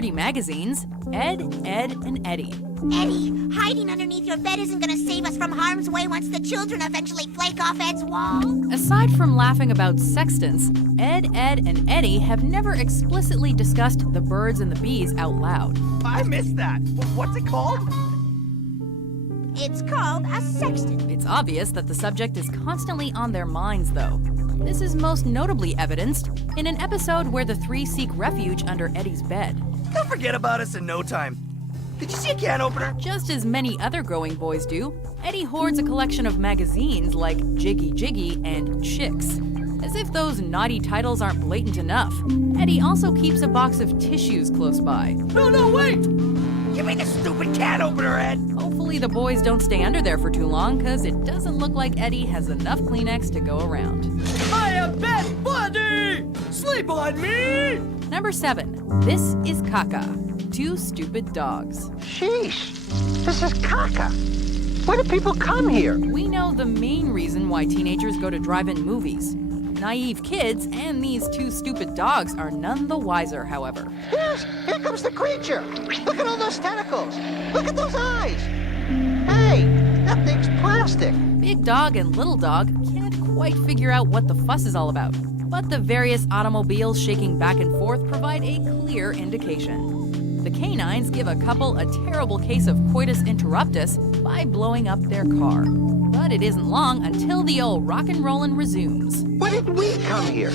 dirty magazines, Ed, and Eddie. Eddie, hiding underneath your bed isn't gonna save us from harm's way once the children eventually flake off Ed's wall. Aside from laughing about sextants, Ed, and Eddie have never explicitly discussed the birds and the bees out loud. I missed that. What's it called? It's called a sextant. It's obvious that the subject is constantly on their minds, though. This is most notably evidenced in an episode where the three seek refuge under Eddie's bed. They'll forget about us in no time. Did you see a can opener? Just as many other growing boys do, Eddie hoards a collection of magazines like Jiggy Jiggy and Chicks. As if those naughty titles aren't blatant enough, Eddie also keeps a box of tissues close by. No, wait! Give me the stupid can opener, Ed! Hopefully the boys don't stay under there for too long, because it doesn't look like Eddie has enough Kleenex to go around. I am bed buddy! Sleep on me! Number 7. This is Kaka. Two stupid dogs. Sheesh, this is Kaka. Why do people come here? We know the main reason why teenagers go to drive-in movies. Naive kids and these two stupid dogs are none the wiser, however. Yes, here comes the creature. Look at all those tentacles. Look at those eyes. Hey, that thing's plastic. Big Dog and Little Dog can't quite figure out what the fuss is all about, but the various automobiles shaking back and forth provide a clear indication. The canines give a couple a terrible case of coitus interruptus by blowing up their car. But it isn't long until the old rock and rollin' resumes. Why did we come here?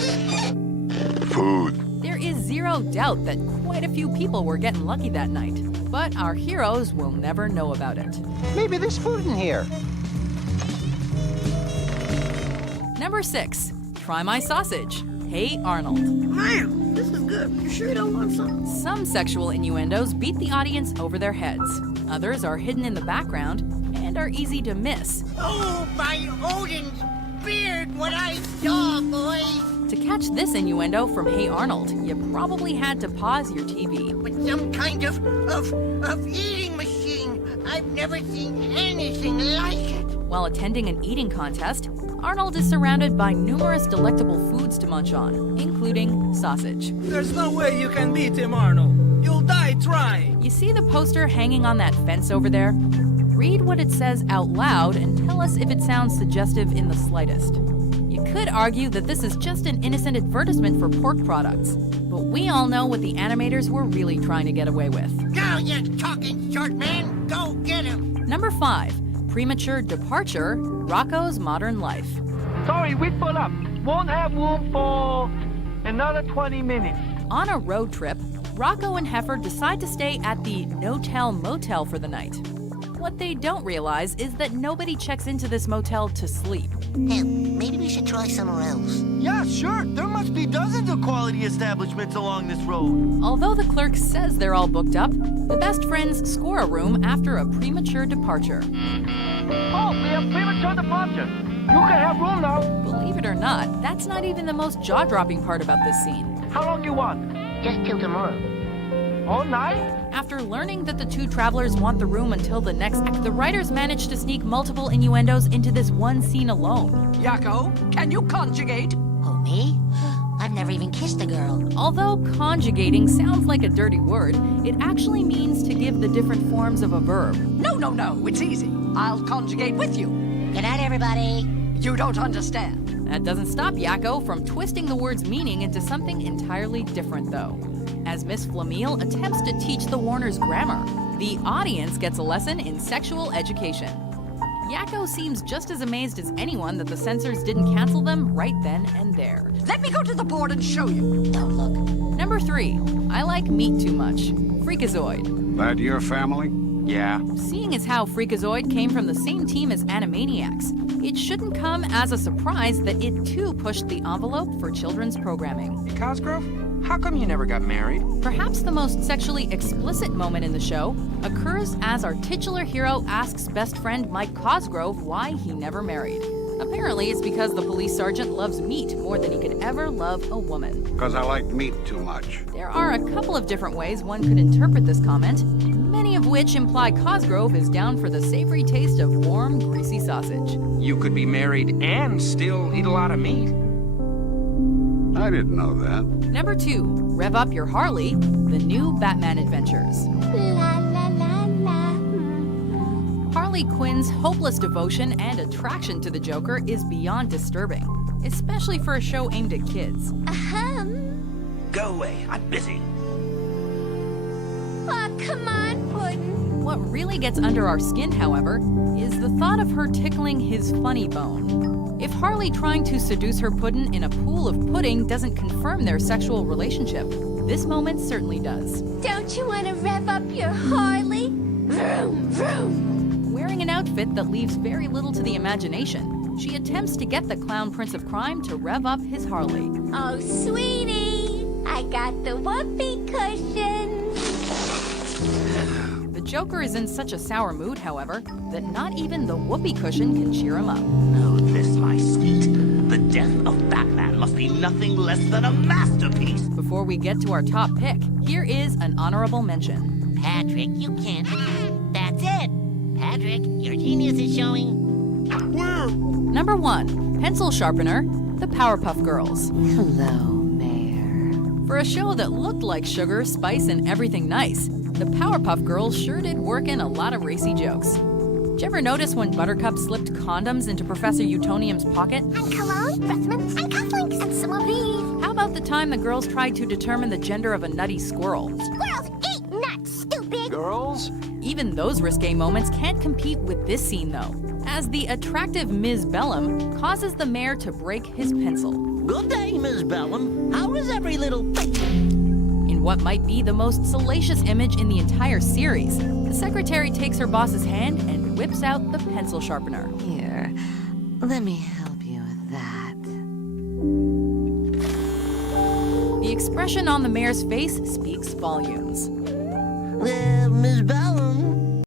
Food. There is zero doubt that quite a few people were getting lucky that night, but our heroes will never know about it. Maybe there's food in here. Number 6. Try my sausage. Hey Arnold. Man, this is good. You sure you don't want some? Some sexual innuendos beat the audience over their heads. Others are hidden in the background and are easy to miss. Oh, by Odin's beard, what I saw, boy! To catch this innuendo from Hey Arnold, you probably had to pause your TV. With some kind of eating machine. I've never seen anything like it. While attending an eating contest, Arnold is surrounded by numerous delectable foods to munch on, including sausage. There's no way you can beat him, Arnold. You'll die trying. You see the poster hanging on that fence over there? Read what it says out loud and tell us if it sounds suggestive in the slightest. You could argue that this is just an innocent advertisement for pork products, but we all know what the animators were really trying to get away with. Now you talking short man, go get him. Number 5. Premature Departure, Rocco's Modern Life. Sorry, we full up. Won't have room for another 20 minutes. On a road trip, Rocco and Heifer decide to stay at the No-Tell Motel for the night. What they don't realize is that nobody checks into this motel to sleep. Hey, maybe we should try somewhere else. Yeah, sure. There must be dozens of quality establishments along this road. Although the clerk says they're all booked up, the best friends score a room after a premature departure. Oh, we have premature departure. You can have room now. Believe it or not, that's not even the most jaw-dropping part about this scene. How long you want? Just till tomorrow. All night? After learning that the two travelers want the room until the next act, the writers managed to sneak multiple innuendos into this one scene alone. Yakko, can you conjugate? Oh, me? I've never even kissed a girl. Although conjugating sounds like a dirty word, it actually means to give the different forms of a verb. No, it's easy. I'll conjugate with you. Good night, everybody. You don't understand. That doesn't stop Yakko from twisting the word's meaning into something entirely different, though. As Miss Flamille attempts to teach the Warners grammar, the audience gets a lesson in sexual education. Yakko seems just as amazed as anyone that the censors didn't cancel them right then and there. Let me go to the board and show you. Don't look. Number 3. I like meat too much. Freakazoid. That your family? Yeah. Seeing as how Freakazoid came from the same team as Animaniacs, it shouldn't come as a surprise that it too pushed the envelope for children's programming. Hey, Cosgrove, how come you never got married? Perhaps the most sexually explicit moment in the show occurs as our titular hero asks best friend Mike Cosgrove why he never married. Apparently, it's because the police sergeant loves meat more than he could ever love a woman. Because I like meat too much. There are a couple of different ways one could interpret this comment, many of which imply Cosgrove is down for the savory taste of warm, greasy sausage. You could be married and still eat a lot of meat. I didn't know that. Number 2, rev up your Harley, the new Batman adventures. La la la la. Harley Quinn's hopeless devotion and attraction to the Joker is beyond disturbing, especially for a show aimed at kids. Go away. I'm busy. Oh, come on, Puddin'. What really gets under our skin, however, is the thought of her tickling his funny bone. If Harley trying to seduce her Puddin' in a pool of pudding doesn't confirm their sexual relationship, this moment certainly does. Don't you want to rev up your Harley? Vroom, vroom. Wearing an outfit that leaves very little to the imagination, she attempts to get the clown prince of crime to rev up his Harley. Oh, sweetie, I got the whoopee cushion. The Joker is in such a sour mood, however, that not even the whoopee cushion can cheer him up. Know this, my sweet. The death of Batman must be nothing less than a masterpiece. Before we get to our top pick, here is an honorable mention. Patrick, you can't. That's it. Patrick, your genius is showing. Where? Number 1, Pencil Sharpener, The Powerpuff Girls. Hello, Mayor. For a show that looked like sugar, spice, and everything nice, the Powerpuff Girls sure did work in a lot of racy jokes. Did you ever notice when Buttercup slipped condoms into Professor Utonium's pocket? And cologne, breath mints, and cufflinks, and some of these. How about the time the girls tried to determine the gender of a nutty squirrel? Squirrels eat nuts, stupid. Girls? Even those risque moments can't compete with this scene, though, as the attractive Ms. Bellum causes the mayor to break his pencil. Good day, Ms. Bellum. How is every little... In what might be the most salacious image in the entire series, the secretary takes her boss's hand and whips out the pencil sharpener. Here, let me help you with that. The expression on the mayor's face speaks volumes. Ms. Bellum,